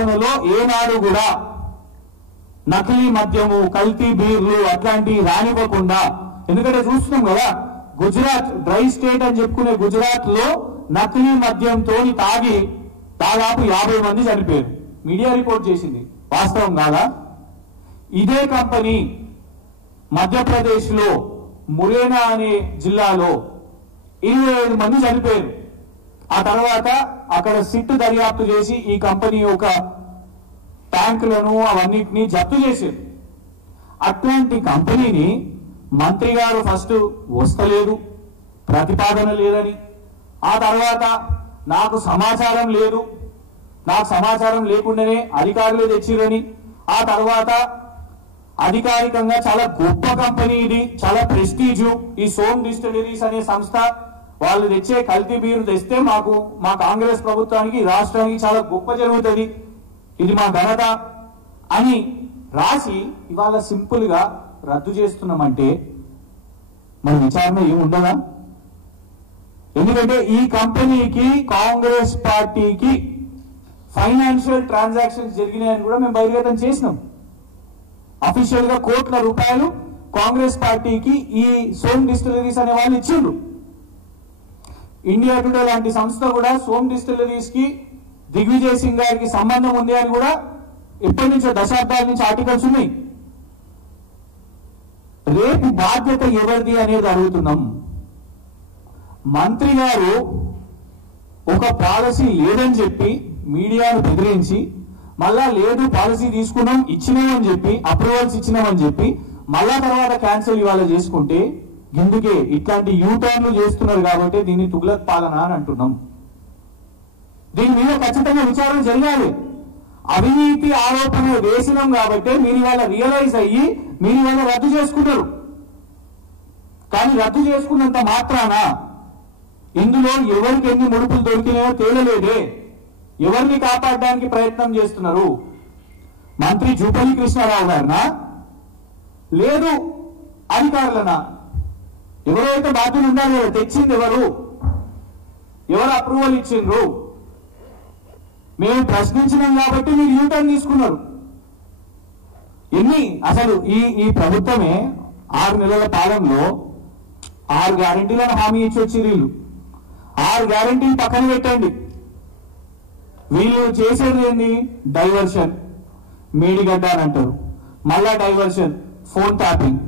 పాలనలో ఏనాడు కూడా నకిలీ మద్యము కల్తీ బీర్లు అట్లాంటి రానివ్వకుండా, ఎందుకంటే చూస్తున్నాం కదా గుజరాత్ డ్రై స్టేట్ అని చెప్పుకునే గుజరాత్ లో నకిలీ మద్యంతో తాగి దాదాపు 50 మంది చనిపోయారు. మీడియా రిపోర్ట్ చేసింది, వాస్తవం కాదా? ఇదే కంపెనీ మధ్యప్రదేశ్ లో మురేనా అనే జిల్లాలో 25 మంది చనిపోయారు. ఆ తర్వాత అక్కడ సిట్ దర్యాప్తు చేసి ఈ కంపెనీ యొక్క ట్యాంకులను అవన్నిటిని జప్తు చేశారు. అట్లాంటి కంపెనీని మంత్రి గారు ఫస్ట్ వస్తలేదు, ప్రతిపాదన లేదని, ఆ తర్వాత నాకు సమాచారం లేదు, నాకు సమాచారం లేకుండానే అధికారులు తెచ్చిరని, ఆ తర్వాత అధికారికంగా చాలా గొప్ప కంపెనీ ఇది, చాలా ప్రెస్టీజ్ ఈ సోమ్ డిస్టిలరీస్ అనే సంస్థ, వాళ్ళు తెచ్చే కల్తీ బీరు తెస్తే మా కాంగ్రెస్ ప్రభుత్వానికి రాష్ట్రానికి చాలా గొప్ప జరుగుతుంది, ఇది మా ఘనత అని రాసి ఇవాళ సింపుల్ గా రద్దు చేస్తున్నామంటే మన విచారణ ఏముండదా? ఎందుకంటే ఈ కంపెనీకి కాంగ్రెస్ పార్టీకి ఫైనాన్షియల్ ట్రాన్సాక్షన్స్ జరిగినాయని కూడా మేము బహిర్గతం చేసినాం. అఫీషియల్ గా కోట్ల రూపాయలు కాంగ్రెస్ పార్టీకి ఈ సోమ్ డిస్టిలరీస్ అనే వాళ్ళు ఇచ్చిండ్రు. ఇండియా టుడే లాంటి సంస్థ కూడా సోమ్ డిస్టిలరీస్ కి దిగ్విజయ్ సింగ్ గారికి సంబంధం ఉంది అని కూడా ఎప్పటి నుంచో దశాబ్దాల నుంచి ఆర్టికల్స్ ఉన్నాయి. రేపు బాధ్యత ఎవరిది అనేది అడుగుతున్నాం. మంత్రి గారు ఒక పాలసీ లేదని చెప్పి మీడియాను బెదిరించి, మళ్ళా లేదు పాలసీ తీసుకున్నాం ఇచ్చినామని చెప్పి, అప్రూవల్స్ ఇచ్చినామని చెప్పి మళ్ళా తర్వాత క్యాన్సిల్ ఇవాళ చేసుకుంటే, ఎందుకే ఇట్లాంటి యూటర్న్లు చేస్తున్నారు కాబట్టి దీన్ని తుగ్లక్ పాలన అని అంటున్నాం. దీని మీద ఖచ్చితంగా విచారణ జరగాలి. అవినీతి ఆరోపణ వేసినాం కాబట్టి మీరు ఇవాళ రియలైజ్ అయ్యి మీరు ఇవాళ రద్దు చేసుకున్నారు. కానీ రద్దు చేసుకున్నంత మాత్రాన ఇందులో ఎవరికి ఎన్ని ముడుపులు దొరికినాయో తేలలేదే. ఎవరిని కాపాడడానికి ప్రయత్నం చేస్తున్నారు? మంత్రి జూపల్లి కృష్ణారావు గారినా, లేదు అధికారులనా? ఎవరైతే బాధ్యులు ఉండాలి కదా, తెచ్చింది ఎవరు అప్రూవల్ ఇచ్చిండ్రు? మేము ప్రశ్నించినాం కాబట్టి మీరు యూటర్న్ తీసుకున్నారు. అసలు ఈ ప్రభుత్వమే 6 నెలల పాలనలో 6 గ్యారంటీలను హామీ ఇచ్చి వచ్చి వీళ్ళు 6 గ్యారంటీలు పక్కన పెట్టండి. వీళ్ళు చేసేది ఏంది? డైవర్షన్, మేడిగడ్డ అని అంటారు, మళ్ళా డైవర్షన్, ఫోన్ ట్యాపింగ్,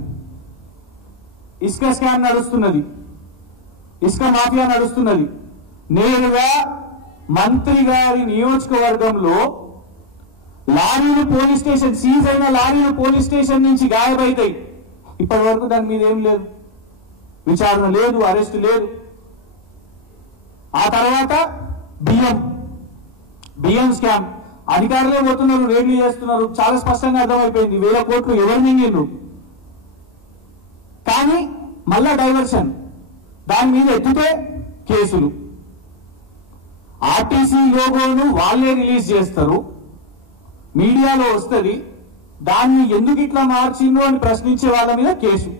ఇసుక స్కామ్ నడుస్తున్నది, ఇసుక మాఫియా నడుస్తున్నది. నేరుగా మంత్రి గారి నియోజకవర్గంలో లారీలు పోలీస్ స్టేషన్ సీజ్ అయిన లారీలు పోలీస్ స్టేషన్ నుంచి గాయబైతాయి. ఇప్పటి వరకు దాని మీద ఏం లేదు, విచారణ లేదు, అరెస్ట్ లేదు. ఆ తర్వాత బియ్యం స్కామ్, అధికారులే పోతున్నారు, రేడ్లు చేస్తున్నారు, చాలా స్పష్టంగా అర్థమైపోయింది 1000 కోట్లు ఎవరు మింగిండ్రు. కానీ మళ్ళా డైవర్షన్, దాని మీద ఎత్తితే కేసులు. ఆర్టీసీ లోగోను వాళ్ళే రిలీజ్ చేస్తారు, మీడియాలో వస్తుంది, దాన్ని ఎందుకు ఇట్లా మార్చిండ్రు అని ప్రశ్నించే వాళ్ళ మీద కేసు.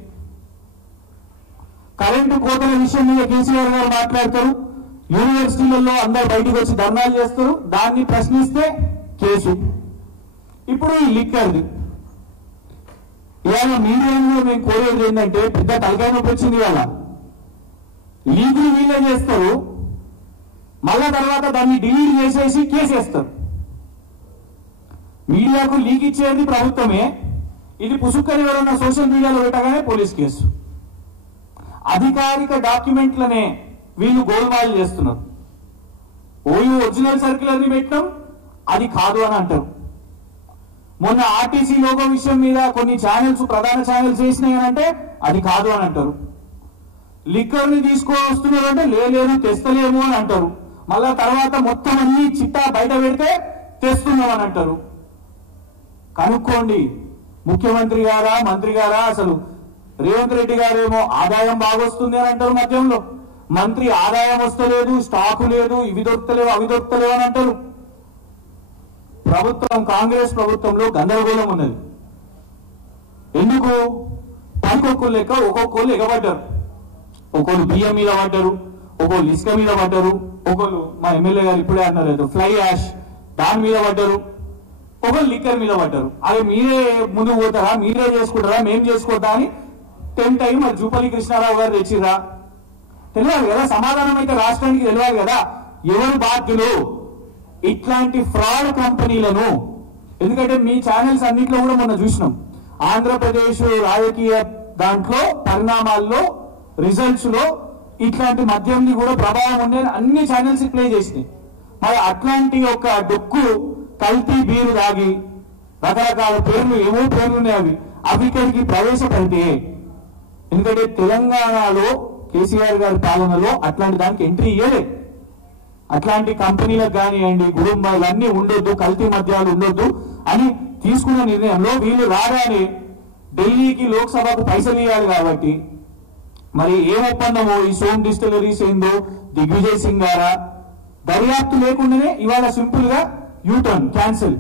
కరెంటు కోతల విషయం మీద కేసీఆర్ గారు మాట్లాడతారు, యూనివర్సిటీలలో అందరు బయటకు వచ్చి ధర్నాలు చేస్తారు, దాన్ని ప్రశ్నిస్తే కేసు. ఇప్పుడు ఈ లిక్కర్ది ఇవాళ మీడియాలో మేము కోరేది ఏంటంటే, పెద్ద తలకాయ నొప్పి వచ్చింది. ఇవాళ లీకులు వీళ్ళే చేస్తారు, మళ్ళా తర్వాత దాన్ని డిలీట్ చేసేసి కేసేస్తారు. మీడియాకు లీక్ ఇచ్చేది ప్రభుత్వమే, ఇది పుసుక్కని ఎవరన్నా సోషల్ మీడియాలో పెట్టగానే పోలీస్ కేసు. అధికారిక డాక్యుమెంట్లనే వీళ్ళు గోల్మాల్ చేస్తున్నారు. ఓయూ ఒరిజినల్ సర్క్యులర్ని పెట్టడం అది కాదు అని అంటారు. మొన్న ఆర్టీసీ లోగో విషయం మీద కొన్ని ఛానల్స్, ప్రధాన ఛానల్స్ వేసినాయి అని అంటే అది కాదు అని అంటారు. లిక్కర్ని తీసుకొస్తున్నారు అంటే లేదు తెస్తలేము అని అంటారు. మళ్ళా తర్వాత మొత్తం అన్ని చిట్టా బయట పెడితే తెస్తున్నాం అని అంటారు. కనుక్కోండి, ముఖ్యమంత్రి గారా మంత్రి గారా? అసలు రేవంత్ రెడ్డి గారేమో ఆదాయం బాగొస్తుంది అని అంటారు మద్యంలో, మంత్రి ఆదాయం వస్తలేదు, స్టాకు లేదు, ఇవి దొరుకుతలేవు అవి దొరుకుతలేవు అని అంటారు. ప్రభుత్వం, కాంగ్రెస్ ప్రభుత్వంలో గందరగోళం ఉన్నది. ఎందుకు? పనికొక్కరు లెక్క ఒక్కొక్కరు ఎగబడ్డారు. ఒకళ్ళు బియ్యం మీద పడ్డారు, ఒకళ్ళు ఇసుక మీద పడ్డారు, ఒకళ్ళు మా ఎమ్మెల్యే గారు ఇప్పుడే అన్నారు ఫ్లై యాష్ దాని మీద పడ్డారు. ఒకరు లిక్కర్ మీద పడ్డారు. అదే మీరే ముందుకు పోతారా, మీరే చేసుకుంటారా, మేము చేసుకోవద్దా అని టెంప్ట్ అయ్యి మరి జూపల్లి కృష్ణారావు గారు తెచ్చిర్రా? తెలియాలి కదా, సమాధానం అయితే రాష్ట్రానికి తెలియాలి కదా, ఎవరు బాధ్యులు ఇట్లాంటి ఫ్రాడ్ కంపెనీలను. ఎందుకంటే మీ ఛానల్స్ అన్నింటిలో కూడా మొన్న చూసినాం, ఆంధ్రప్రదేశ్ రాజకీయ దాంట్లో పరిణామాల్లో రిజల్ట్స్ లో ఇట్లాంటి మద్యంని కూడా ప్రభావం ఉండే అన్ని ఛానల్స్ ప్లే చేసినాయి. మరి అట్లాంటి ఒక డొక్కు కల్తీ బీరు తాగి రకరకాల పేర్లు, ఏవో పేర్లు ఉన్నాయి, అవి ఇక్కడికి ప్రవేశపెడితే, ఎందుకంటే తెలంగాణలో కేసీఆర్ గారి పాలనలో అట్లాంటి దానికి ఎంట్రీ ఇయ్యలే. అట్లాంటి కంపెనీలకు కానివ్వండి, గుడుంబాలు అన్ని ఉండొద్దు, కల్తీ మద్యాలు ఉండొద్దు అని తీసుకున్న నిర్ణయంలో వీళ్ళు రాగానే ఢిల్లీకి లోక్సభకు పైసలు ఇవ్వాలి కాబట్టి మరి ఏం ఒప్పందమో ఈ సోమ్ డిస్టిలరీస్ ఏందో, దిగ్విజయ్ సింగ్ గారా, దర్యాప్తు లేకుండానే ఇవాళ సింపుల్ గా యూటర్న్ క్యాన్సిల్.